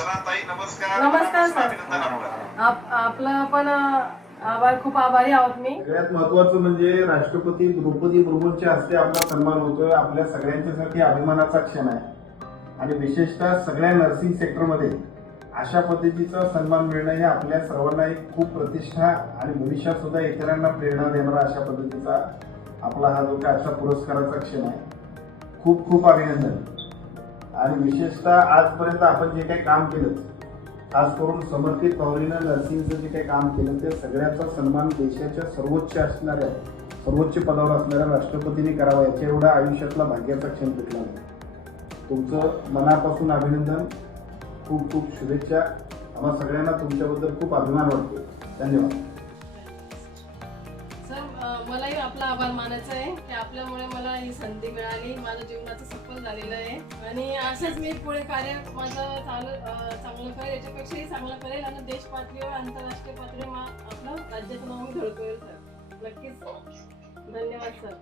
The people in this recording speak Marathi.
ताई नमस्कार. नमस्कार, सर. अभिनंदन आपलं आप आपलं पण आभार खूप आभारी आहोत मी. सगळ्यात महत्वाचं म्हणजे राष्ट्रपती द्रौपदी मुर्मूंच्या हस्ते आपला सन्मान होतोय. आपल्या सगळ्यांच्यासाठी अभिमानाचा क्षण आहे. आणि विशेषतः सगळ्या नर्सिंग सेक्टरमध्ये अशा पद्धतीचा सन्मान मिळणं हे आपल्या सर्वांना एक खूप प्रतिष्ठा आणि भविष्यात सुद्धा इतरांना प्रेरणा देणारा अशा पद्धतीचा आपला हा जो काय आजचा पुरस्काराचा क्षण आहे. खूप खूप अभिनंदन. आणि विशेषतः आजपर्यंत आपण जे काही काम केलं खास करून समर्पित भावनेनं नर्सिंगचं जे काही काम केलं ते सगळ्याचा सन्मान देशाच्या सर्वोच्च असणाऱ्या सर्वोच्च पदावर असणाऱ्या राष्ट्रपतींनी करावा याच्या एवढा आयुष्यातला भाग्याचा क्षण भेटला नाही. तुमचं मनापासून अभिनंदन. खूप खूप शुभेच्छा. आम्हा सगळ्यांना तुमच्याबद्दल खूप अभिमान वाटतो. धन्यवाद. मलाही आपला आभार मानायचा आहे. की आपल्यामुळे मला ही संधी मिळाली. माझ्या जीवनाचं सफल झालेलं आहे. आणि असंच मी पुढे कार्य माझं चांगलं चांगलं करेल याच्यापेक्षाही चांगलं करेल. आणि देश पातळीवर आंतरराष्ट्रीय पातळीवर आपलं राज्याचं नाव मी धडकवेल सर. नक्कीच. धन्यवाद सर.